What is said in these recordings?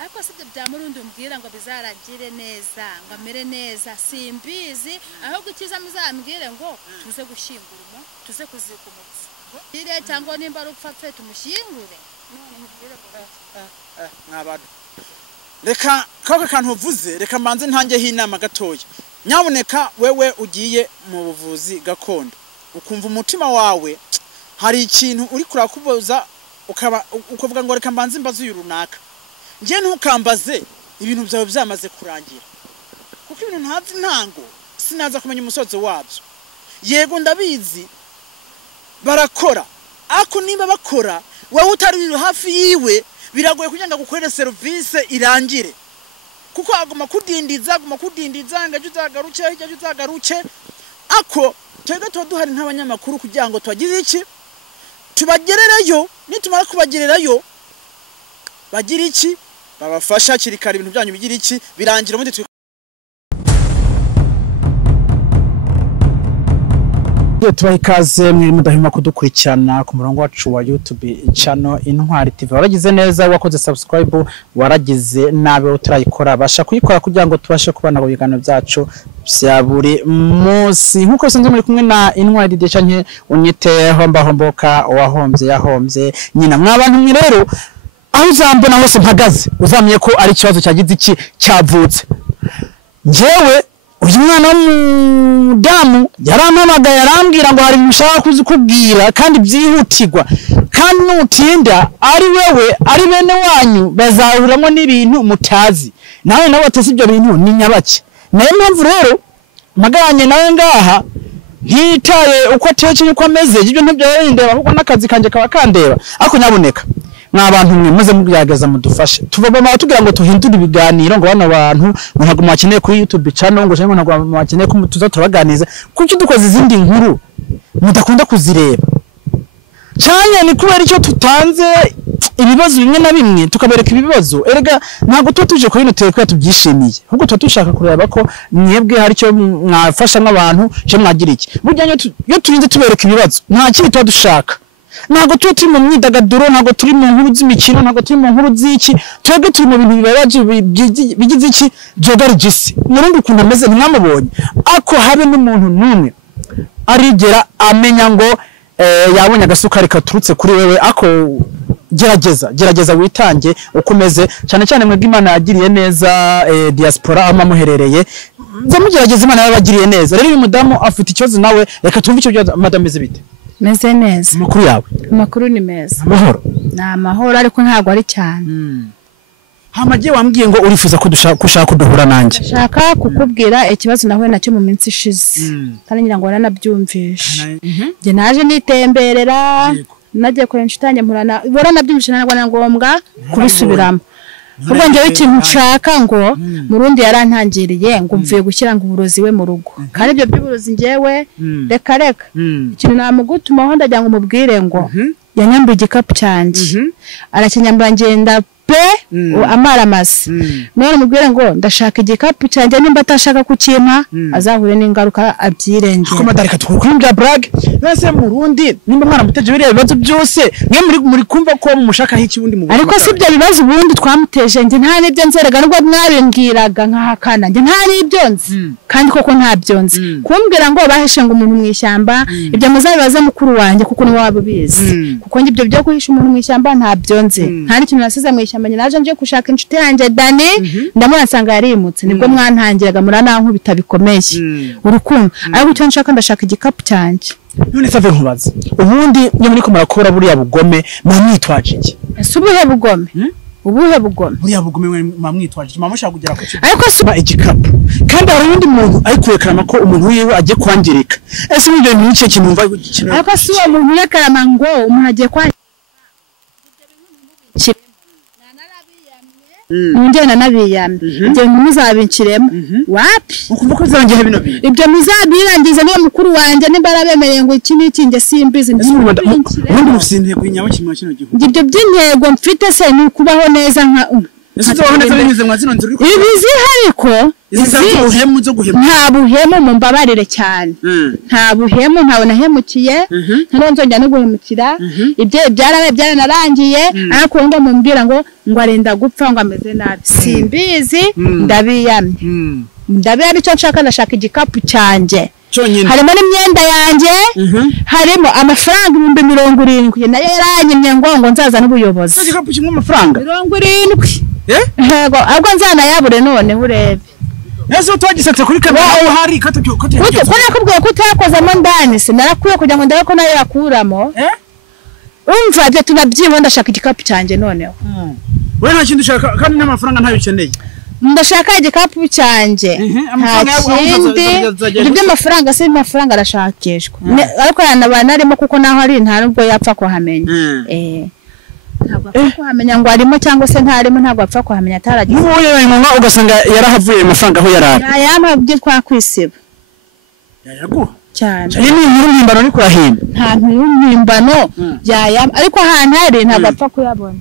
ariko sibyo bya murundi umbwira ngo bizaragire neza ngo amere neza simbizi ahubwo ikiza muzambwire ngo tuze gushinguruma tuze kuzika umutsi ire cyangwa nimba rupfa pfe tumushyingure none mubwire ngo nk'abantu reka koko kantu uvuze reka mbanze ntangeho inama gatoya nyaboneka wewe ugiye mu buvuzi gakondo ukumva umutima wawe hari ikintu uri kurakuboza ukavuga ngo reka mbanze mbaze uyu runaka nje ntukambaze ibintu byawe byamaze kurangira kuko ibintu ntazi ntango sinaza kumenya umusozo wabyo yego ndabizi barakora ako nimba bakora wowe utari hafi yiwe biragoye kugira ngo gukorere service irangire kuko aguma kudindiza ngaje uzagaruke ako twega duhari nk'abanyamakuru kugira ngo twagize iki tubagerereyo nitumara kubagererayo bagira iki babafasha kirikara ibintu byanyu bigira iki birangira mundi tubaha ikaze mwiri mudahima kudukurikirana ku murongo wacu wa YouTube channel Intwari TV. Waragize neza wakoze subscribe, waragize nabe utarayikora basha kuyikora kugira ngo tubashe kubana ibiganiro byacu bya buri munsi. Nkuko bisanzwe muri kumwe na Intwari TV canke unyite homboka wahombye yahombye nyina mwabantu mwe rero aho uzambona hose mpagaze uzamenye ko ari ikibazo cyagize iki cyavutse. Njewe uyu mwana w'umudamu yarampamagaye yarambwira ngo hari mushaka kuzikubwira kandi byihutirwa kandi nutinda ari wewe ari bene wanyu bazahuramwe n'ibintu mutazi nawe batese ibyo bintu ni nyabaki nayo mpamvu rero maganye nawe ngaha ntitaye uko ateke uko ameze ibyo ntibyarindeba kuko nakazi kanje kaba kandeba ako nyaboneka n'abantu mwe muze mubyageza mudufashe tuvoma tugira ngo tuhindure ibiganiro ngo bana abantu ntago mwakeneye kuri YouTube channel ngo cyangwa ntago mwakeneye ko tuza turabaganiza kuki dukoze izindi nkuru mudakunda kuzireba cyane ni kubera icyo tutanze ibibazo bimwe na bimwe tukabereka ibibazo erega ntago tuje ko hino teke tubyishimiye ahubwo tushaka kureba ko mwebwe hari cyo mwafasha nk'abantu cyo mwagira iki burya yo turinze tubereka ibibazo nta kindi tuba dushaka ntago turi mu myidagaduro ntago turi mu nkuru z'imikino ntago turi mu nkuru z'iki twebwe turi mu bintu bibabaje bigize iki jogarigisi murundi ukuntu ameze ntimwamubonye ako habe n'umuntu numwe arigera amenya ngo yabonye agasukari katurutse kuri wewe ako gerageza witange ukomeze cyane cyane mwebwe Imana yagiriye neza diaspora amamuherereye zamugerageza Imana yabagiriye neza rero uyu mudamu afite ikibazo nawe reka tumve icyo byo madame zibite meze neza makuru yawe makuru ni meza amahoro na amahoro ariko ntago ari cyane hamagiye wambwiye ngo urifuza ko dushaka kuduhura nanjye shaka kukubwira ikibazo nawe nacyo mu minsi ishize kandi ngira ngo waranabyumvisha je naje nitemberera nagiye kure nshitange mpurana waranabyumvisha nagwana ngombwa kubisubiramo ubwo ngewe ikintu nshaka ngo murundi yarantangiriye ngo mvuye gushyira ngo uburozi we mu rugo kandi ibyo by'uburozi ngewe reka ikintu namugutuma ho ndagira ngo mubwire ngo yanyambuye igikapu cyanjye arakinyambura ngenda amaramasi none mubwire ngo ndashaka igikapu cyanjye nimba atashaka kukimpa azahure n'ingaruka abyirengera ko madarika twukumbya brag bese murundi nimba mwana muteje bire bibazo byose mwe muri kumva ko mushaka hiki wundi mu ariko sibyo bibazo ubundi twamuteje nje nta nibyo nzerega nubwo mwabimbwiraga nkahakana nje nta nibyo nzi kandi koko nta byonzi kumbwira ngo bahishe ngo umuntu mu ishyamba ibyo muzabibaze mukuru wanjye kuko ni wabo bizi kuko nje ibyo byo kuhisha umuntu mu ishyamba nta byonzi nta n'ikintu nasize mu ishyamba naje nje kushaka inshuti yanjye Dani ndamurasanga yarimutse nibwo mwantangiraga murana bitabikomeye urukundo ariko icyo nshaka ndashaka igikapu cyanjye none save nkubaza ubundi iyo muri ko murakora buriya bugome mwitwaje iki ese ubuhe bugome buriya bugome mwitwaje iki mushaka kugera ku kigo ariko suba igikapu kandi hari undi muntu ari kwerekana ko umuntu wiwe agiye kwangirika ese ibyo ni iki kintu mva gukina ariko si uwo muntu yerekana ngo umuntu agiye kwangirika Njyana nabiyamye ibyo muzabinciremo wapi ukumva ko zangiye bino bintu ibyo muzabirangiza niyo mukuru wanjye nimbarabemereye ngo iki niki nge simbizi ubundi ufite intego kimwe kino gihugu ibyo by'intego mfite se ni kubaho neza nka ese ubaho neza binyuze mwa zino nzira ibizi hariko buhemu zo guhema nta buhemu mumbabarire cyane nta buhemu ntawe nahemukiye ntaronzongera no guhemukira ibyo byarabaye byaranarangiye ariko ngo mumbwira ngo arenda gupfa ngo ameze nabi simbizi ndabiyamye icyo nshaka ndashaka igikapu cyanjye harimo n'imyenda yanjye harimo amafaranga 70,000 nayo yaranyimye ngo nzaza n'ubuyobozi igikapu kimwe amafaranga 70 yego ahubwo nzanayabure none urebe Yesu twagisatse kuri kamera aho hari katacyo nakubwiye ko utakozamo ndani se narakuye kugira ngo ndabe ko nayo yakuramo umva byo tunabyibo ndashaka igikapu cyanjye noneho we nta kintu ushaka kandi n'amafaranga ntabikeneye ndashaka igikapu cyanjye ibyo amafaranga se amafaranga arashakishwa ariko yanabana arimo kuko naho ari nta nubwo yapfa kuhamenya ntabwo apfa kuhamenya ngo arimo cyangwa se ntarimo ntabwo apfa kuhamenya ataragize n'uwo yanywa ugasanga yarahavuye amafaranga aho yarari yamabye twakwisiba yayaguha cyane ni impimbano ni kurahimba nta mpimbano yayama ariko ahantu hari ntabwo apfa kuyabona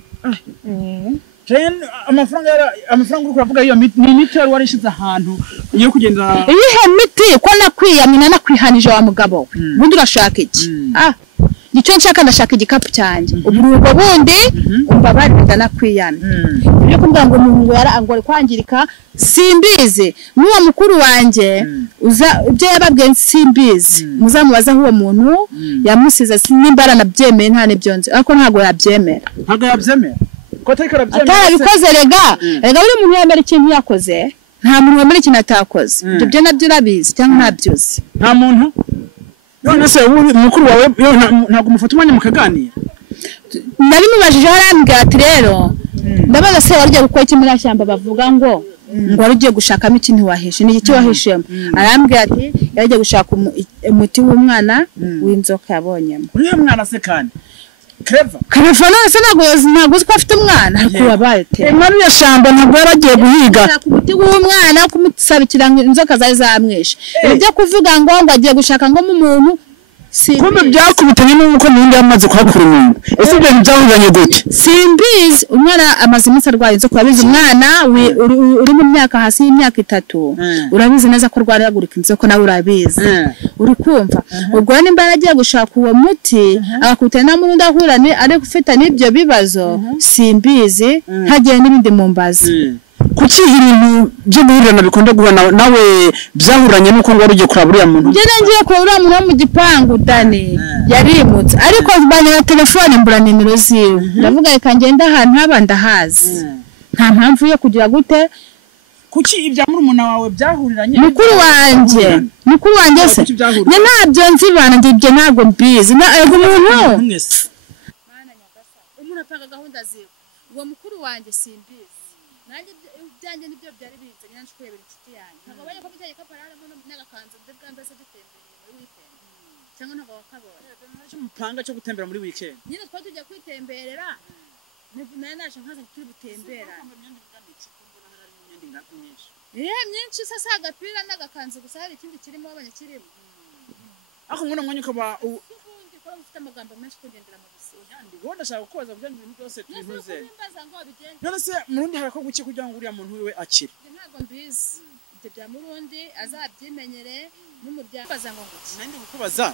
amafaranga uri kuravuga iyo ni imiti wari warishize ahantu iyo kugendera ibihe miti ko nakwiyamina nakwihanije wa mugabo bundi urashaka iki nicyo nshaka ndashaka igikapu cyanjye ubwo bundi umbabarira nakwiyana ibyo kumbwira ngo umuntu ngo kwangirika simbizi n'uwo mukuru wanjye ibyo yababwiye simbizi muzamubaza uwo muntu yamusize nimbara nabyemeye nta nibyo nzi ariko ntabwo yabyemera atarabikoze rega buri muntu yemera ikintu yakoze nta muntu wemera ikintu atakoze ibyo byo nabyo urabizi cyangwa ntabyuzi nta muntu none se mukuru wawe ntabwo umufata umwanya mukaganira nabimubajije arambwira ati rero ndabaza se waryo gukora iki muri ashyamba bavuga ngo wari ugiye gushakamo ikintu wahishe ni iki wahishemo arambwira ati yagiye gushaka umuti w'umwana w'inzoka yabonyemo uriya mwana se kandi Clever none se ntabwo uzi ko afite umwana ariko wabaye te mwana yashamba ntabwo yaragiye guhiga umuti w'umwana kumusabikira inzoka zari zamwishe ibyo kuvuga ngo agiye gushaka ngo mu muntu kumbe byakubitanye n'uko n'undi yamaze kuhakura umuntu ese ibyo byahuranye gute simbizi umwana amaze iminsi arwaye inzoka urabizi umwana uri mu myaka hasi y'imyaka 3 urabizi neza ko rwaragurika inzoka nawe urabizi uri kumva ubwo nimba yaragiye gushaka uwo muti akakutana n'undi ahurane ari gufita n'ibyo bibazo simbizi hagiye n'ibindi mu mbazi kuki ibintu byo guhurana bikunda guha nawe byahuranye nuko ngo waruje kuraba uriya muntu je ngiye kuraba uriya muntu mu gipangu Dani yarimutse ariko banya telefone mbura nimero ziwe ndavuga reka ngenda ahantu habanda hazi nta mpamvu yo kugira gute kuki ibya murumuna wawe byahuriranye mukuru wanjye se ne ntabyo nzibana ndibye ntabwo mbizi na ego umuntu mana nyagasa umuntu apanga gahunda ziwe uwo mukuru wanjye simbizi nanjye byanjye nibyo byari bize nyanje kurebera inshuti yanjye ntabwo baye ko biteye kapararamo n'agakanzu ndabwambese dutembera muri weekend cyangwa ntabwo wakabona cyo mupanga cyo gutembera muri weekend nyine twa tujya kwitemberera naje nkaza turi gutembera myinshi sasa agapira n'agakanzu gusa hari ikindi kirimo abanye kirimo ako ngona mwanya ko ba ubundi ko ufite amagambo menshi kugendera mu bisi yandi wonda shaka kubaza byo ibintu byose tubivuze none se murundi harako guki kugira ngo uriya muntu wiwe akire ntabwo mbizi ibyo bya murundi azabyimenyere n'umuryango baza ngo nguki nandi gukubaza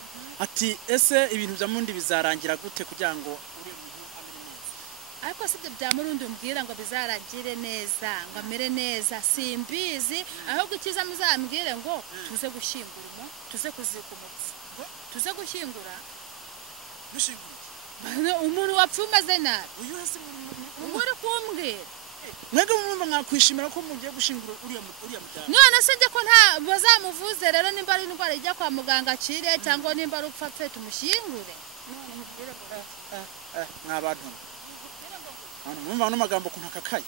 ati ese ibintu bya murundi bizarangira gute kugira ngo uriya muntu amere neza ariko se ibyo bya murundi umbwira ngo bizarangire neza ngo amere neza simbizi ahubwo ikiza muzambwire ngo tuze gushyingura tuze kuzika umutsi tuze gushyingura umuntu wapfumaze nabi uyu wese uri kumbwira mwege mumva mwakwishimira ko mugiye gushingura uriya mutanga none se nje ko nta bazamuvuze rero nimba ari indwara ijya kwa muganga akire cyangwa nimba ari upfa pfe tumushyingure n'abantu mumva no magambo kuntakakaye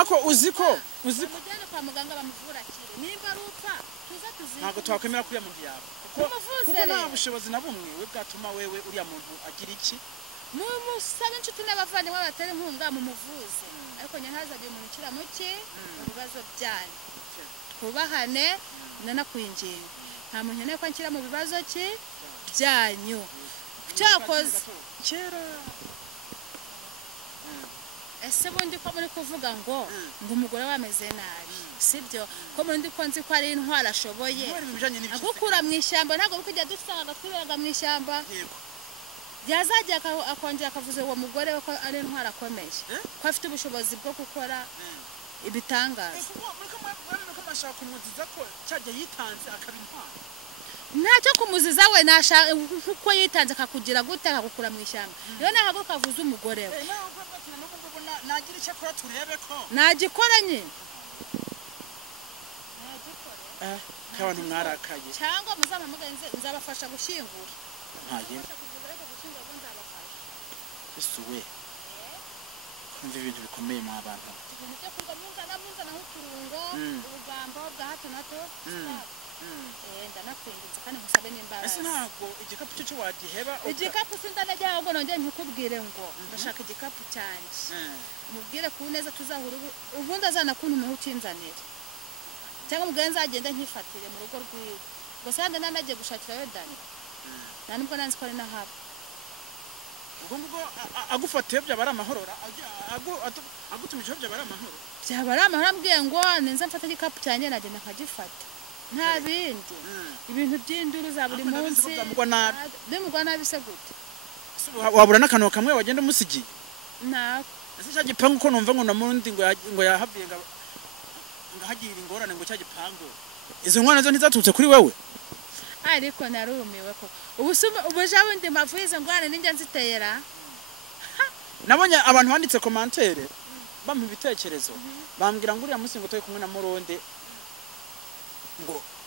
ako uziko mujyane kwa muganga bamuvura akire nimba ari upfa tuza tuzika ntabwo twakwemera kuriya muntu yawe kuko nta bushobozi na bumwe we bwatuma wewe uriya muntu agira iki musabe inshuti n'abavandimwe batari inkunga mu muvuzi ariko nyahazagiye umuntu ukira muke mu bibazo byanyu twubahane nanakwinginga nta muntu nkeneye ko nshyira mu bibazo cye byanyu cyakoze kera ese bundi ko muri kuvuga ngo umugore wameze nabi sibyo ko muri ko nzi ko ari intwara ashoboye agukura mu ishyamba ntago bikujya dusanga twiberaga mu ishyamba yazajya akongera akavuze uwo mugore ko ari intwara akomeye ko afite ubushobozi bwo gukora ibitangaza ashaka kumuziza ko cyajya yitanze akabintwara ntacyo kumuziza we nashaka kuko yitanze akakugira gute akagukura mu ishyamba rero nahaguruka avuze umugore we nagira icyo akora turebe ko nagikora nyine k'abantu mwarakaye cyangwa muzampamagaye nzabafasha gushyingura ntaye isuwe kumva ibintu bikomeye mu abantu ibintu byo kurwa muzana nk'uturungo ubugambo bwa hato na hato ndanakwinginze kandi nkusabe n'imbabazi ese ntabwo igikapu cyo wagiheba igikapu sindanajya ahubwo nongeye nkukubwire ngo ndashaka igikapu cyanjye mubwire ku neza tuzahura ubundi azanakuntu umuhe ukinzanira cyangwa mugore nzagenda nkifatire mu rugo rwiwe gusa yandi nanagiye gushakira we dani nta nubwo nanzi ko ari nahaba ubwo agufatiye byaba ari amahoro agutumijeho byaba ari amahoro byaba ari amahoro ambwiye ngo ninza mfata igikapu cyanjye nagenda nkagifata nta bindi ibintu by'induru za buri munsi bimugwa nabi se gute wabura n'akantu kamwe wagenda umusigiye nako ese cya gipangu ko numva ngo namundi ngo yahabwiye ngo hagirira ingorane ngo cya gipangu izo nkwana zo ntizaturutse kuri wewe ariko narumiwe ko ubuje abundi mpavu izo ngorane ninjye nzitera nabonye abantu banditse commentaire bampa ibitekerezo bambwira ngo uriya munsi ngo toye kumwe na Muronde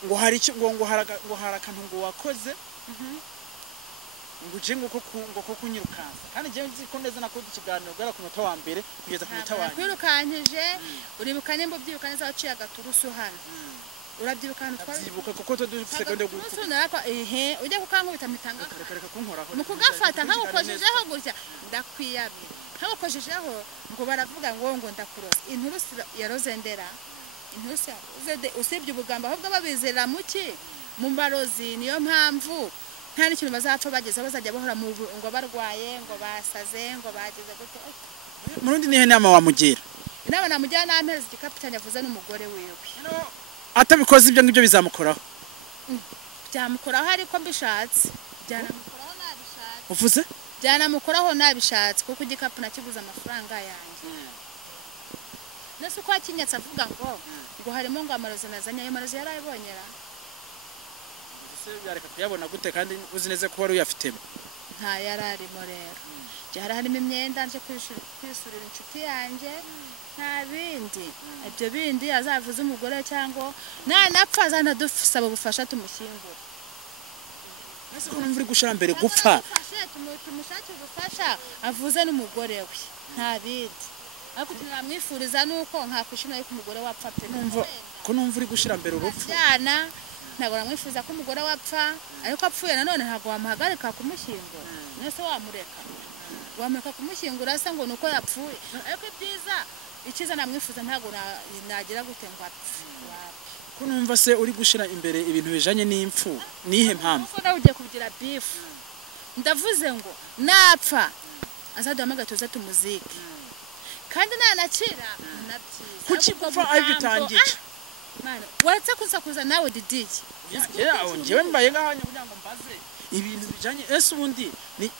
ngo hari akantu ngo wakoze ngo uje ngo ko kunyirukanza kandi je nzi ko neza nakoze ikiganiro bwara ku nota wa mbere kugeza ku nota wa nyuma kwirukanyije uribukanye mbo byibukanye za uciye agaturusu hano urabyibukana twabyibuka kuko to seconde gutu narako ujye kukankubita mitanga mu kugafata nkagukojejeho gutya ndakwiyamye nkagukojejeho ngo baravuga ngo ndakuroza inturusi ya Rozendera inturusi usibye ubugamba ahubwo babizera muki mu marozi niyo mpamvu nta n'ikintu bazapfa bageze bazajya bahora mu ngo barwaye ngo basaze ngo bageze gute Murundi nihe nama wamugira inama namugira n'ampereza igikapu cyane avuze n'umugore wiwe atabikoze ibyo ngibyo bizamukoraho byamukoraho ariko mbishatse byanamukoraho nabishatse uvuze byanamukoraho nabishatse kuko igikapu nakiguza amafaranga yanjye nese uko akinyatse avuga ngo harimo ngo amarozi nazanye ayo marozi yarayibonyera yareka kuyabona gute kandi uzi neza ko wari uyafitemo nta yararimo rero cyari harimo imyenda nje kwisurira inshuti yanjye nta bindi ibyo bindi azavuze umugore cyangwa nanapfa azanadusaba ubufasha tumushyingura nese ko numva uri gushira mbere gupfa tumushake ubufasha avuze n'umugore we nta bindi ariko tunamwifuriza nuko nkakwishina yuko umugore wapfa pe ko numva uri gushira mbere urupfu ntabwo namwifuza ko umugore wapfa ariko apfuye nanone ntabwo wamuhagarika kumushyingura nese wamureka kumushyingura asa ngo nuko yapfuye ariko byiza ikiza namwifuza ntabwo nagira gute ngo apfe ko numva se uri gushira imbere ibintu bijanye n'impfu nihe mpamvu ko nawe ugiye kugira beef ndavuze ngo napfa azaduhamagara tuza tumuzike kandi nanakira nabyiza kuki gupfa abitangiye Mana waratse kuza nawe Didiki yawo njewe mbaye ngahanya kugira ngo mbaze ibintu bijanye ese ubundi ni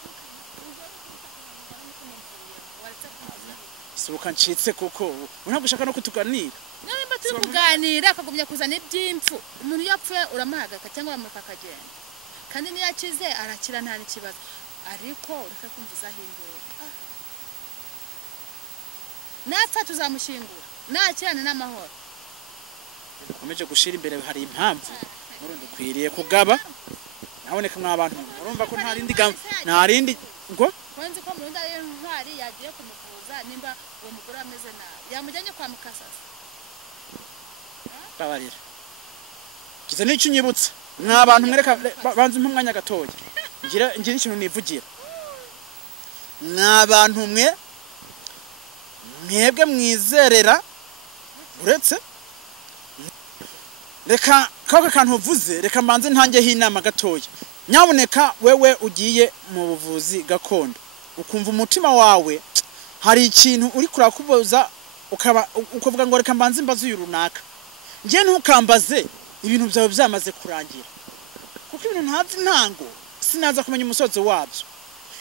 suruka ncitse kuko unagushaka no kutuganira nawe mba turi kuganira akagumya kuzana iby'impfu umuntu yapfuye uramuhagaka cyangwa uramuka akagenda kandi niyo akize arakira nta n'ikibazo ariko ureka kumvuza hindura napfa tuzamushyingura nakirane n'amahoro ukomeje gushira imbere hari impamvu Murundi kwiriye kugaba naboneka mwabantu urumva ko nta rindi ngo kwenzi ko Murundi ari ntwari yagiye kumuvuza nimba uwo mugore ameze nabi yamujyanye kwa mukasasa babarira kize n'icyo nyibutsa mwabantu mwereka banze impumwanya gatoya ngira ikintu nivugira mwabantu mwebwe mwizerera uretse reka kaka kantu uvuze reka manze ntangeho inama gatoya nyaboneka wewe ugiye mu buvuzi gakondo ukumva umutima wawe hari ikintu uri kurakuboza ukavuga ngo reka mbanze imbazo uyu runaka nje ntukambaze ibintu byawe byamaze kurangira kuko ibintu ntazi ntango sinaza kumenya umusozo wabyo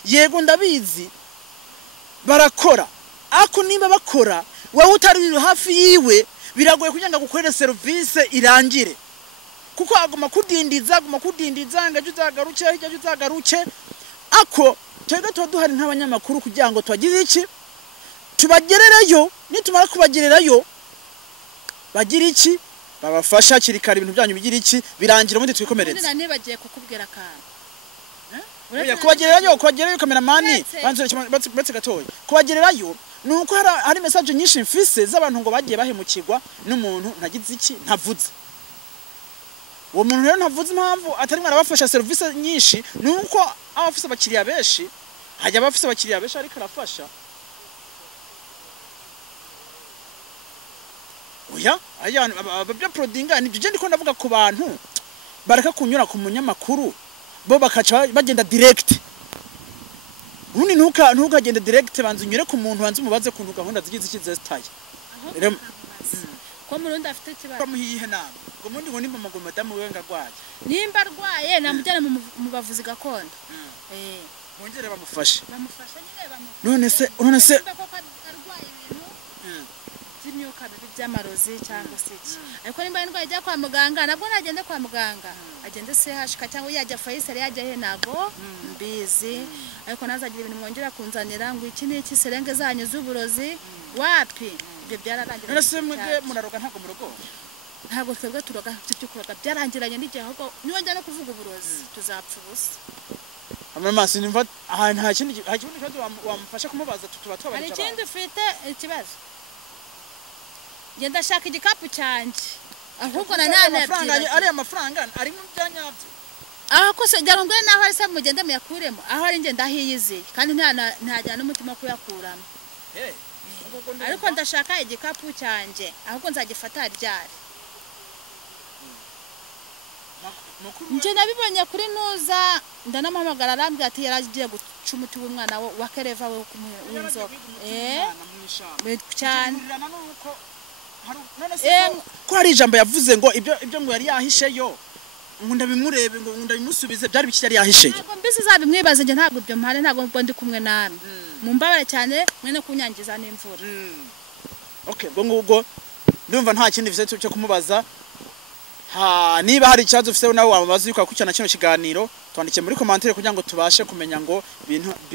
yego ndabizi barakora ako nimba bakora wowe utari hafi yiwe biragoye kugira ngo gukorere service irangire kuko aguma kudindiza ngaje uzagaruke ako twega duhari nk'abanyamakuru kugira ngo twagize iki tubagerereyo nitumara kubagererayo bagira iki babafasha kirikara ibintu byanyu bigira iki birangira muri twikomeretse none bagiye kukubwira akantu kubagererayo kameramani banze gatoya kubagererayo nuko hari message nyinshi mfise z'abantu ngo bagiye bahemukirwa n'umuntu ntagize iki ntavuze uwo muntu rero ntavuze impamvu atari mwarabafasha service nyinshi nuko abafise abakiriya benshi hajya abafise abakiriya benshi ariko arafasha oya ababya prodinga ni byo ndiko ndavuga ku bantu baraka kunyura ku munyamakuru bo bakaca bagenda direct ubundi ntukagende direct banze unyure ku muntu banze umubaze kuntu gahunda zigize iki zestaye ko murundi afite kibazo bamuhiye nama ngo mundi ngo nimba magoma madamu wenga rwaye nimba rwaye namujyana mu bavuzi gakondo bongere bamufashe nyine none se imyuka bibi by'amarozi cyangwa se iki ariko nimba indwara ijya kwa muganga nabwo nagende kwa muganga agende CHK cyangwa yajya Faisal yajya he nago mbizi ariko nazagira ibintu mwongera kunzanira ngo iki ni iki serenge zanyu z'uburozi wapi ibyo byararangira none se mwebwe munaroga ntago murugo ntago twebwe turoga by'ukuraga byarangiranye n'igihe ahubwo niyo njya no kuvuga uburozi tuzapfa ubusa amamaso nimva ahantu nta kindi kibazo wamufasha kumubaza tuba twabaje hari ikindi ufite ikibazo ngenda shaka igikapu cyanjye ahubwo ari amafaranga ari mu byanyabyo aho ko se njya ngwe naho ari se mugende muyakuremo aho ari nge ndahiyizeye kandi ntajyana n'umutima kuyakuramo ariko ndashaka igikapu cyanjye ahubwo nzagifata ryari nje nabibonye kuri nuza ndanamuhamagara arambwira ati yaragiye guca umuti w'umwana wa Kereva we w'inzoka cyane ko hari ijambo yavuze ngo ibyo ngo yari yahisheyo ngo ndabimurebe ngo ndabimusubize byari biki yari yahisheyo ntabwo mbese zabimwibaze nge ntabwo ibyo mpare ntabwo ndi kumwe namwe mumbabare cyane mwene kunyangiza n'imvura okay ngo ndumva nta kindi vise cyo kumubaza niba hari ikibazo ufite nawe wamubaza yuko akurikirana kino kiganiro twandike muri commentaire kugira ngo tubashe kumenya ngo ibintu